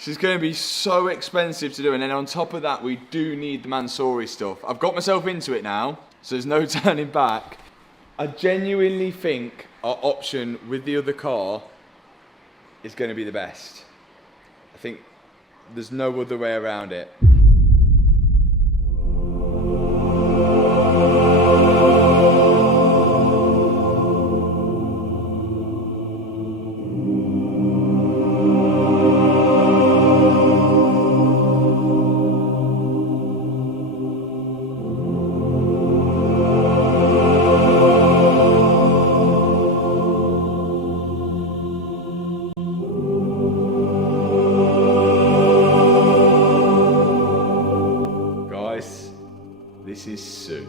She's going to be so expensive to do, and then on top of that, we do need the Mansory stuff. I've got myself into it now, so there's no turning back. I genuinely think our option with the other car is going to be the best. I think there's no other way around it.